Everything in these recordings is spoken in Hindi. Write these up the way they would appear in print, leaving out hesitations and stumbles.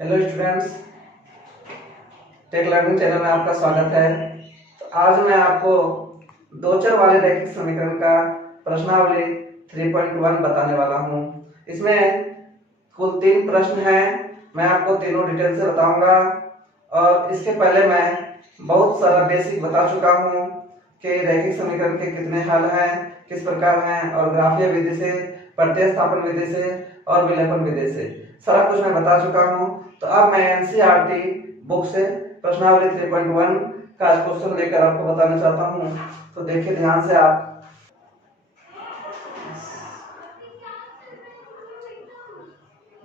Hello students, tech learning channel में आपका स्वागत है। तो आज मैं आपको दो चर वाले रैखिक समीकरण का प्रश्नावली 3.1 बताने वाला हूँ। इसमें कुल 3 प्रश्न हैं। मैं आपको तीनों डिटेल से बताऊंगा और इसके पहले मैं बहुत सारा बेसिक बता चुका हूँ कि रैखिक समीकरण के कितने हल हैं, किस प्रकार हैं, और ग्राफीय विधि से, प्रतिस्थापन विधि से और विलेपन विधि से सारा कुछ मैं बता चुका हूँ। तो अब मैं एनसीईआरटी बुक से प्रश्नावली 3.1 का क्वेश्चन लेकर आपको बताना चाहता हूँ। तो देखिए ध्यान से आप।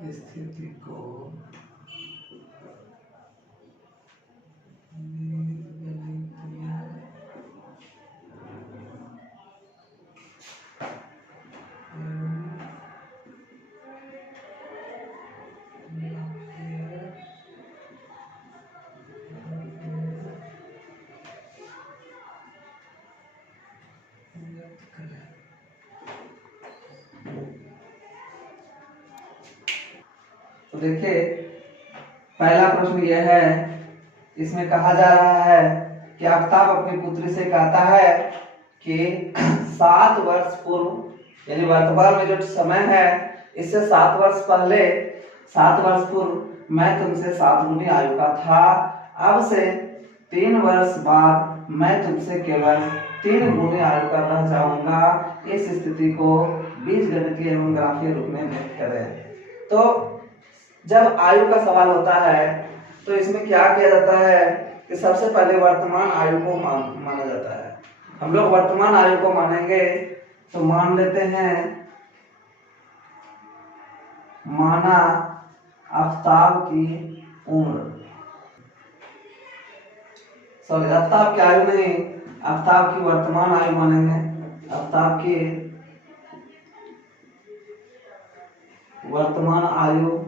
स्थिति को तो देखिए पहला प्रश्न यह है, इसमें कहा जा रहा है कि आफ्ताब अपनी पुत्री से कहता है कि 7 वर्ष पूर्व, यानी वर्तमान में जो समय है इससे 7 वर्ष पहले, 7 वर्ष पूर्व मैं तुमसे 7 गुनी आयु का था। अब से 3 वर्ष बाद मैं तुमसे केवल 3 गुनी आयु का रह जाऊंगा। इस स्थिति को बीजगणितीय एवं ग्राफीय रूप में व्यक्त करें। तो जब आयु का सवाल होता है तो इसमें क्या किया जाता है कि सबसे पहले वर्तमान आयु को माना जाता है। हम लोग वर्तमान आयु को मानेंगे तो मान लेते हैं, माना आफ्ताब की उम्र, सॉरी आफ्ताब की आयु नहीं, आफ्ताब की वर्तमान आयु मानेंगे। आफ्ताब की वर्तमान आयु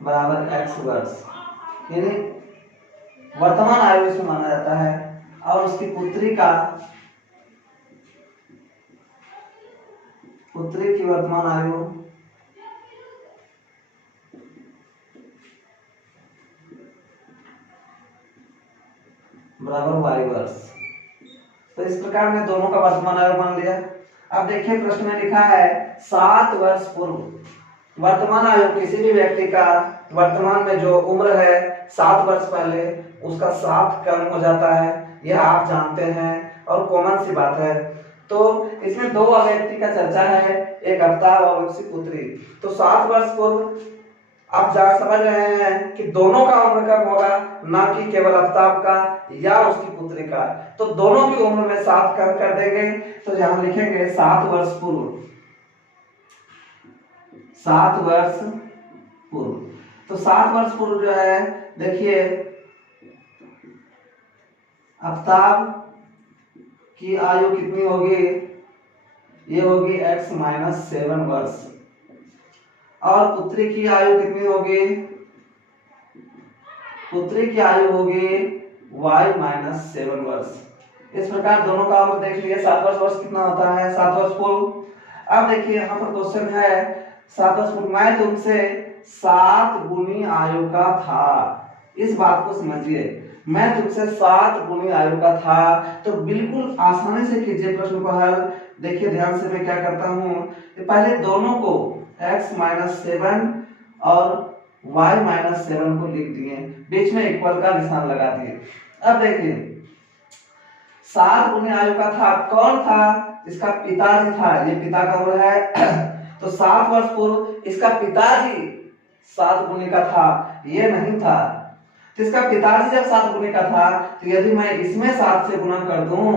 बराबर x वर्ष, यानी वर्तमान आयु इसमें माना जाता है। और उसकी पुत्री की वर्तमान आयु बराबर y वर्ष। तो इस प्रकार में दोनों का वर्तमान आयु मान लिया। अब देखिए प्रश्न में लिखा है 7 वर्ष पूर्व। वर्तमान आयु किसी भी व्यक्ति का वर्तमान में जो उम्र है 7 वर्ष पहले उसका 7 कम हो जाता है, यह आप जानते हैं और कॉमन सी बात है। तो इसमें दो व्यक्ति का चर्चा है, एक आफ्ताब और उसकी पुत्री। तो 7 वर्ष पूर्व आप समझ रहे हैं कि दोनों का उम्र कम होगा, ना कि केवल आफ्ताब का या उसकी पुत्री का। तो दोनों की उम्र में 7 कम कर देंगे। तो यहां लिखेंगे 7 वर्ष पूर्व, 7 वर्ष पूर्व। तो 7 वर्ष पूर्व जो है, देखिए आफ्ताब की आयु कितनी होगी, ये होगी x-7 वर्ष। और पुत्री की आयु कितनी होगी, पुत्री की आयु होगी y-7 वर्ष। इस प्रकार दोनों का उम्र देख लिए। 7 वर्ष कितना होता है, 7 वर्ष पूर्व। अब देखिए यहाँ पर क्वेश्चन है 7 वर्ष पूर्व मैं तुमसे 7 गुनी आयु का था। इस बात को समझिए, मैं तुमसे 7 गुनी आयु का था। तो बिल्कुल आसानी से कीजिए प्रश्न को हल। देखिए ध्यान से मैं क्या करता हूँ, पहले दोनों को x-7 और y-7 को लिख दिए, बीच में इक्वल का निशान लगा दिए। अब देखिए 7 गुनी आयु का था, कौन था, इसका पिताजी था, ये पिता का उम्र है। तो 7 वर्ष पूर्व इसका पिताजी 7 गुनी का था, ये नहीं था। तो इसका पिताजी जब 7 गुनी का था, तो यदि मैं इसमें 7 से गुना कर दूं,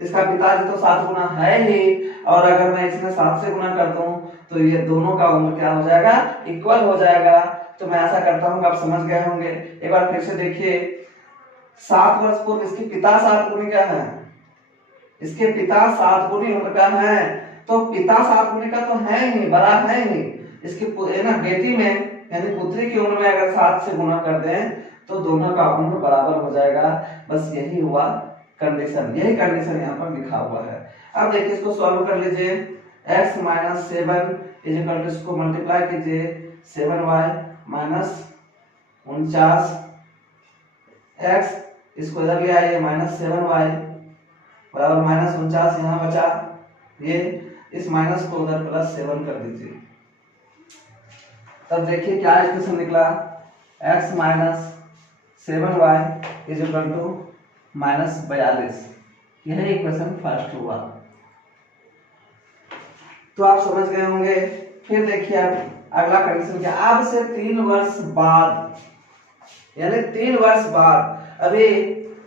इसका पिताजी तो 7 गुना है ही, और अगर मैं इसमें 7 से गुना कर दूं तो ये दोनों का उम्र क्या हो जाएगा, इक्वल हो जाएगा। तो मैं ऐसा करता हूं, आप समझ गए होंगे। एक बार फिर से देखिए 7 वर्ष पूर्व इसके पिता 7 गुनी का है, इसके पिता 7 गुनी उम्र का है। तो पिता 7 गुनी का तो है ही, बड़ा है ही। इसकी ना बेटी में यानी पुत्री की उम्र में अगर 7 से गुना कर दें तो दोनों का उम्र बराबर हो जाएगा। बस यही हुआ कंडीशन, यही कंडीशन यहाँ पर लिखा हुआ है। अब देखिए इसको सॉल्व कर लीजिए। x-7 इसको मल्टीप्लाई कीजिए 7y माइनस 49x, इसको इधर ले आइए -7y बराबर -49 यहाँ बचा, ये इस माइनस को उधर +7 कर दीजिए। तब देखिए क्या इक्वेशन निकला, x - 7y is equal to -42। यह इक्वेशन फर्स्ट हुआ। तो आप समझ गए होंगे। फिर देखिए आप अगला कंडीशन क्या, अब से 3 वर्ष बाद, यानी 3 वर्ष बाद, अभी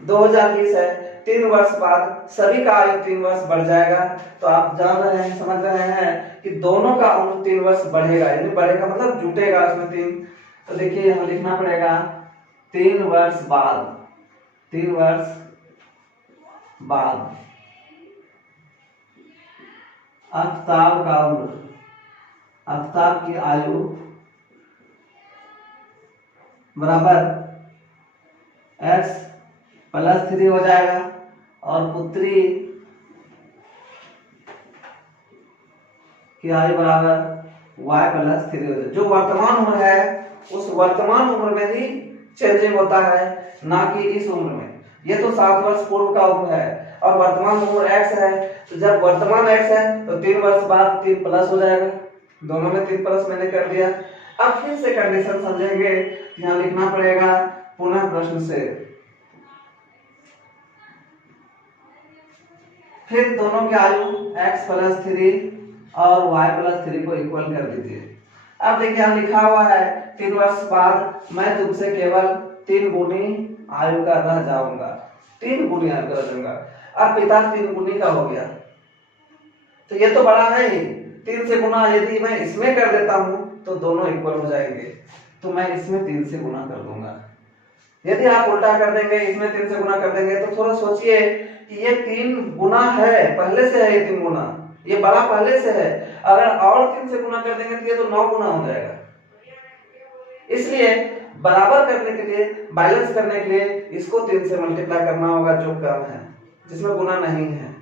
2020 है, 3 वर्ष बाद सभी का आयु 3 वर्ष बढ़ जाएगा। तो आप जान रहे हैं, समझ रहे हैं कि दोनों का उम्र 3 वर्ष बढ़ेगा, यानी बढ़ेगा मतलब जुटेगा इसमें 3। तो देखिए हम लिखना पड़ेगा 3 वर्ष बाद, 3 वर्ष बाद आफ्ताब का उम्र, आफ्ताब की आयु बराबर x +3 हो जाएगा और पुत्री की आयु बराबर y +3 हो जाएगा। जो वर्तमान उम्र है उस वर्तमान उम्र में ही चेंजिंग होता है, ना कि इस उम्र में। ये तो 7 वर्ष पूर्व का उम्र है और वर्तमान उम्र x है, तो जब वर्तमान x है तो 3 वर्ष बाद 3 प्लस हो जाएगा, दोनों में 3 प्लस मैंने कर दिया। अब फिर से कंडीशन समझेंगे, यहाँ लिखना पड़ेगा पुनः प्रश्न से, फिर दोनों की आयु x +3 और y +3 को इक्वल कर दीजिए। अब देखिए यहाँ लिखा हुआ है 3 वर्ष बाद मैं तुमसे केवल 3 गुनी आयु का रह जाऊंगा, 3 गुनी आयु का रह जाऊंगा। अब पिता 3 गुनी का हो गया, तो ये तो बड़ा है ही, 3 से गुना यदि मैं इसमें कर देता हूं तो दोनों इक्वल हो जाएंगे, तो मैं इसमें 3 से गुना कर दूंगा। यदि आप उल्टा कर देंगे, इसमें 3 से गुना कर देंगे, तो थोड़ा सोचिए कि ये 3 गुना है, पहले से है ये 3 गुना, ये बड़ा पहले से है, अगर और 3 से गुना कर देंगे तो ये तो 9 गुना हो जाएगा। इसलिए बराबर करने के लिए, बैलेंस करने के लिए इसको 3 से मल्टीप्लाई करना होगा जो कम है, जिसमें गुना नहीं है।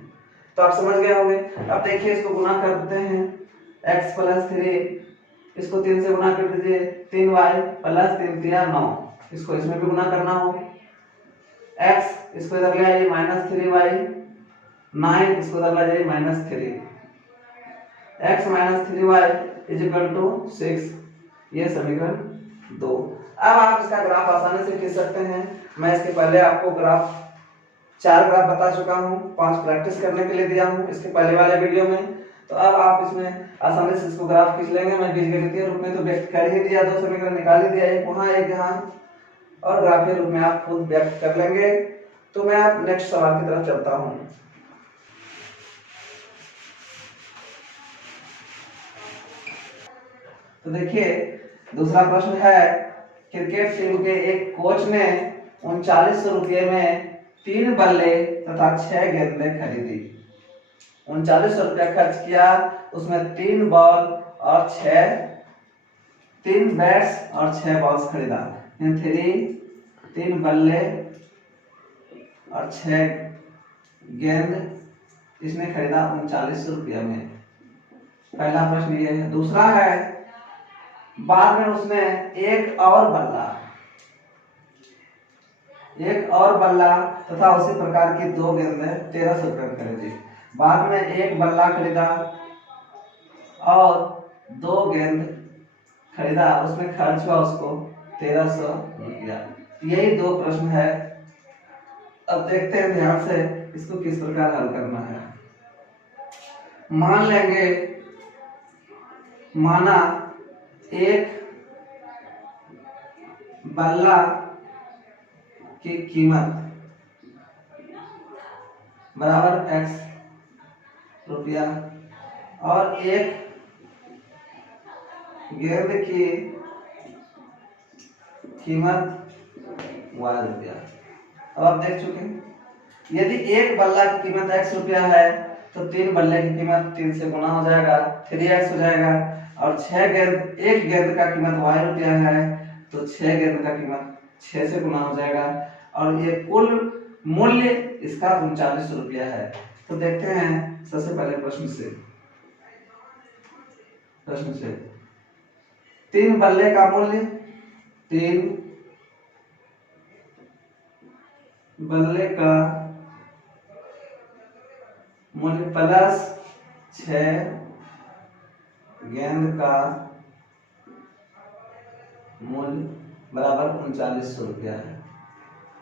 तो आप समझ गए होंगे। अब देखिए इसको गुना करते हैं, x +3, इसको 3 से गुना कर दीजिए, 3y +3 3 9, इसको इसमें भी गुना करना हो, x इसको इधर ले आइए -3y, 9 इसको इधर ले आइए -3, x -3y is equal to 6, ये समीकरण 2। अब आप इसका ग्राफ आसानी से खींच सकते हैं। मैं इसके पहले आपको 4 ग्राफ बता चुका हूँ, 5 प्रैक्टिस करने के लिए दिया हूँ इसके पहले वाले वीडियो में। तो अब आप इसमें आसानी से इसको ग्राफ खींच लेंगे। मैं बीजगणितीय रूप में तो व्यक्त कर ही दिया, 2 समीकरण निकाल ही दिया, एक वहाँ एक यहाँ, और ग्राफीय रूप में आप खुद व्यक्त कर लेंगे। तो मैं आप नेक्स्ट सवाल की तरफ चलता हूँ। तो देखिए दूसरा प्रश्न है, क्रिकेट टीम के एक कोच ने 3900 रुपये में 3 बल्ले तथा 6 गेंदें खरीदी। 3900 रुपया खर्च किया, उसमें 3 बॉल और 3 बैट्स और 6 बॉल्स खरीदा। 3 बल्ले और 6 गेंद इसने खरीदा 3900 रुपया में। पहला प्रश्न ये है। दूसरा है, बाद में उसने एक और बल्ला तथा उसी प्रकार की 2 गेंदें 1300 रुपये में खरीदी। बाद में एक बल्ला खरीदा और 2 गेंद खरीदा, उसमें खर्च हुआ उसको 1300 रुपया। यही 2 प्रश्न है। अब देखते हैं ध्यान से इसको किस प्रकार हल करना है। मान लेंगे, माना एक बल्ला की कीमत बराबर x रुपया और एक गेंद की कीमत y रुपया। अब आप देख चुके हैं, यदि एक बल्ला की कीमत x रुपया है तो 3 बल्ले की कीमत 3 से गुना हो जाएगा, 3x हो जाएगा, और 1 गेंद का कीमत y रुपया है तो 6 गेंद का कीमत 6 से गुना हो जाएगा, और ये कुल मूल्य इसका 3900 रुपया है। तो देखते हैं सबसे पहले प्रश्न से 3 बल्ले का मूल्य 3 बल्ले का मूल्य प्लस 6 गेंद का मूल्य बराबर 3900 रुपया है।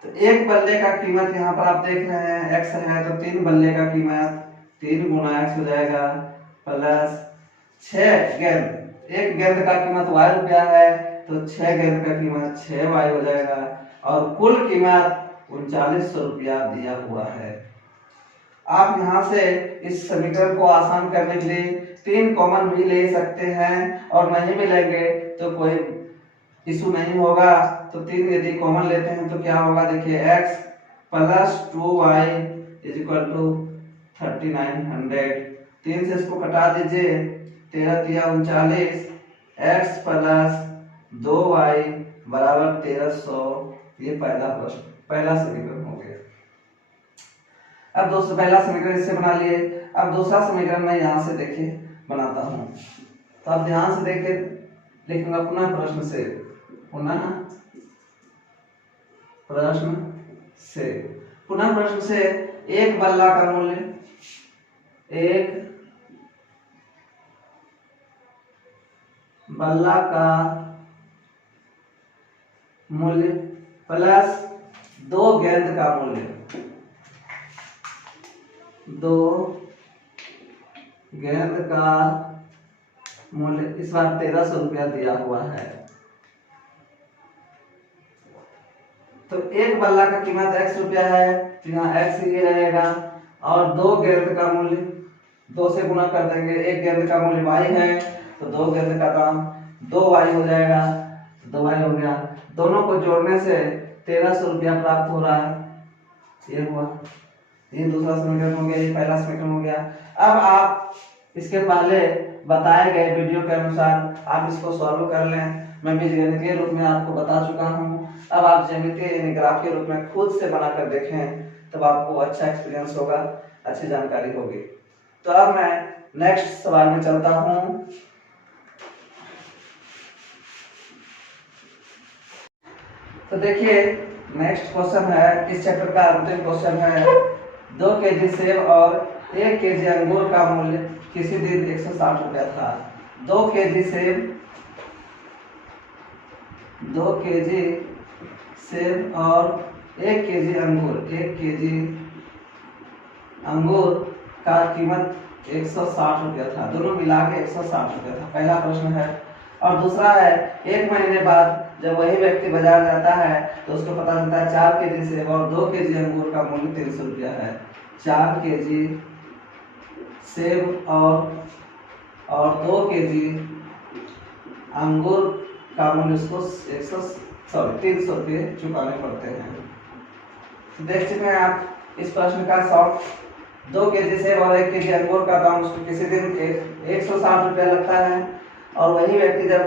तो एक बल्ले का कीमत यहाँ पर आप देख रहे हैं x है, तो 3 बल्ले का कीमत 3 गुना x हो जाएगा प्लस 6 गेंद, एक गेंद का कीमत y रुपया है, तो 6 गेंद का कीमत 6y हो जाएगा और कुल कीमत 3900 रुपया दिया हुआ है। आप यहाँ से इस समीकरण को आसान करने के लिए 3 कॉमन भी ले सकते हैं और नहीं भी लेंगे तो कोई इशू नहीं होगा। तो 3 यदि कॉमन लेते हैं तो क्या होगा, देखिए x plus 2y is equal to 3900। 3 से इसको कटा दीजिए, 13 तिया 39, x प्लस 2y बराबर 1300। ये पहला प्रश्न, पहला समीकरण हो गया। अब दोस्तों पहला समीकरण इससे बना लिए। अब दूसरा समीकरण मैं यहाँ से देखिए बनाता हूँ, तो आप ध्यान से देखिए, लिखूंगा पुनः प्रश्न से, पुनः प्रश्न से, पुनः प्रश्न से। एक बल्ला का मूल्य, एक बल्ला का मूल्य प्लस 2 गेंद का मूल्य, 2 गेंद का मूल्य इस बार 1300 रुपया दिया हुआ है। तो एक बल्ला का कीमत x रुपया है, तो यहाँ x ही रहेगा और 2 गेंद का मूल्य 2 से गुना कर देंगे, एक गेंद का मूल्य y है, तो 2 गेंद का दाम 2y हो जाएगा, 2y हो गया। दोनों को जोड़ने से 1300 रुपया प्राप्त हो रहा है। ये हुआ, ये दूसरा समीकरण हो गया, ये पहला समीकरण हो गया। अब आप इसके पहले बताए गए वीडियो के अनुसार आप इसको सॉल्व कर लें। मैं बीजगणितीय रूप में आपको बता चुका हूँ, अब आप ज्यामितीय यानी ग्राफ के रूप में खुद से बनाकर देखें, तब आपको अच्छा एक्सपीरियंस होगा, अच्छी जानकारी होगी। तो अब मैं नेक्स्ट सवाल में चलता हूँ। तो देखिए नेक्स्ट क्वेश्चन है, इस चैप्टर का अंतिम क्वेश्चन है। 2 केजी सेब और 1 केजी अंगूर का मूल्य किसी दिन 160 रुपया था। 2 केजी सेब, 2 केजी सेब और 1 केजी अंगूर, 1 केजी अंगूर का कीमत 160 रुपया था, दोनों मिला के 160 रुपया था। पहला प्रश्न है। और दूसरा है, 1 महीने बाद जब वही व्यक्ति बाजार जाता है तो उसको पता चलता है 4 केजी सेब और 2 केजी अंगूर का मूल्य 300 रुपया है। 4 केजी सेब और 2 केजी अंगूर का मूल्य उसको 300 रुपये चुकाने पड़ते हैं। तो देख चुके हैं आप इस प्रश्न का शॉर्ट। 2 केजी सेब और 1 केजी अंगूर का दाम उसको किसी दिन 160 रुपया लगता है और वही व्यक्ति जब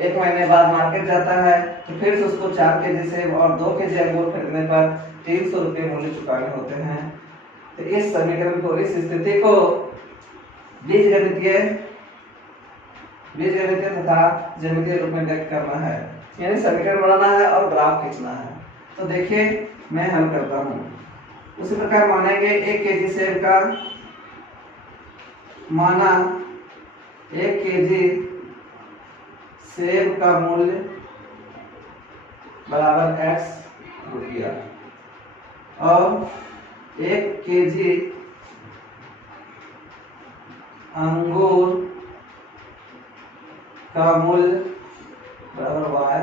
1 महीने बाद मार्केट जाता है तो फिर से उसको 4 केजी सेब और 2 केजी अंगूर खरीदने पर 300 रुपये मूल्य चुकाने होते हैं। तो इस समीकरण को, इस स्थिति को बीजगणितीय तथा ज्यामितीय रूप में व्यक्त करना है, यानी समीकरण बनाना है और ग्राफ खींचना है। तो देखिए मैं हल करता हूँ। उसी प्रकार मानेंगे 1 केजी सेब का, माना 1 केजी सेब का मूल्य बराबर x रुपया और 1 केजी अंगूर का मूल्य बराबर y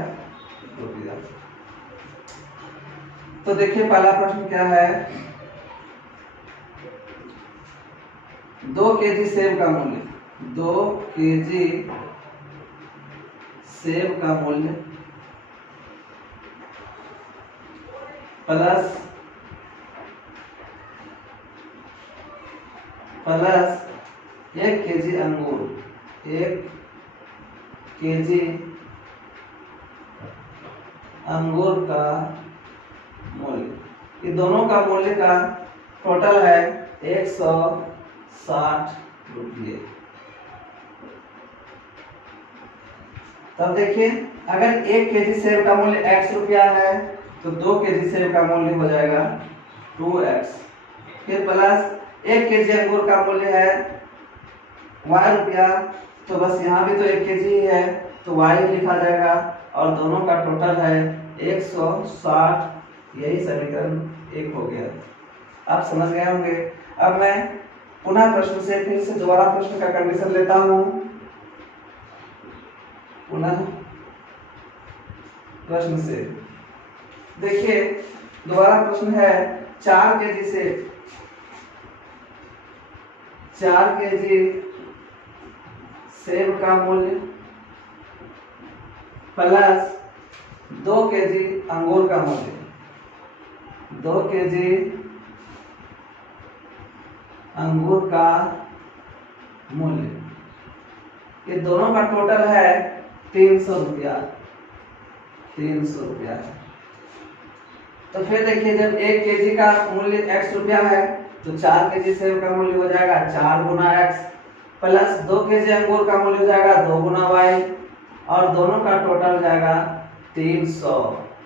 रुपया। तो देखिए पहला प्रश्न क्या है, 2 केजी सेब का मूल्य, 2 केजी सेब का मूल्य प्लस 1 केजी अंगूर, 1 केजी अंगूर का मूल्य, ये दोनों का मूल्य का टोटल है 160 रुपये। तब देखिए अगर 1 केजी सेब का मूल्य x रुपया है तो 2 केजी सेब का मूल्य हो जाएगा 2x। फिर प्लस 1 केजी अंगूर का मूल्य है y रुपया, तो बस यहाँ भी तो 1 केजी ही है तो y लिखा जाएगा और दोनों का टोटल है 160। यही समीकरण 1 हो गया। आप समझ गए होंगे। अब मैं पुनः प्रश्न से फिर से दोबारा प्रश्न का कंडीशन लेता हूँ। पुनः प्रश्न से देखिए दोबारा प्रश्न है 4 केजी से 4 केजी सेब का मूल्य प्लस 2 केजी अंगूर का मूल्य, 2 केजी अंगूर का मूल्य, ये दोनों का टोटल है 300 रुपया। 300 रुपया। तो फिर देखिए जब 1 केजी का मूल्य x रुपया है तो 4 केजी सेब का मूल्य हो जाएगा 4 गुना x प्लस 2 केजी अंगूर का मूल्य हो जाएगा 2 गुना y और दोनों का टोटल हो जाएगा 300।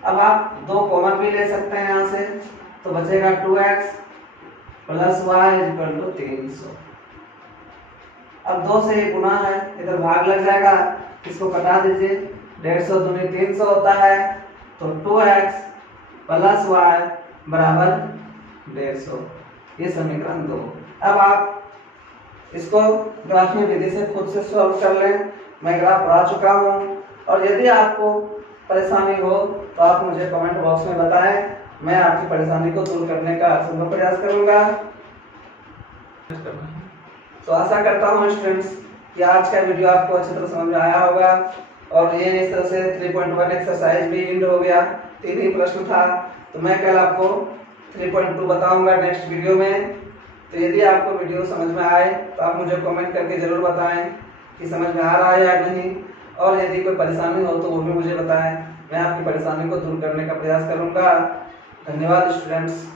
अब आप 2 कॉमन भी ले सकते हैं यहाँ से, तो बचेगा 2x plus y equal to 300। अब 2 से गुना है, इधर भाग लग जाएगा, इसको कटा दीजिए। 150 दूनी 300 होता है, तो 2x प्लस y बराबर 150। ये समीकरण 2। अब आप इसको ग्राफीय विधि से खुद से सॉल्व कर लें। मैं ग्राफ पढ़ा चुका हूँ और यदि आपको परेशानी हो तो आप मुझे कमेंट बॉक्स में बताएं, मैं आपकी परेशानी को दूर करने का असंभव प्रयास करूंगा। तो आशा करता हूँ स्टूडेंट्स कि आज का वीडियो आपको अच्छी तरह समझ में आया होगा और ये इस तरह से 3.1 एक्सरसाइज भी एंड हो गया। 3 ही प्रश्न था, तो मैं कल आपको 3.2 बताऊंगा नेक्स्ट वीडियो में। तो यदि आपको वीडियो समझ में आए तो आप मुझे कमेंट करके जरूर बताएं कि समझ में आ रहा है या नहीं, और यदि कोई परेशानी हो तो वो भी मुझे बताएं, मैं आपकी परेशानी को दूर करने का प्रयास करूंगा। धन्यवाद स्टूडेंट्स।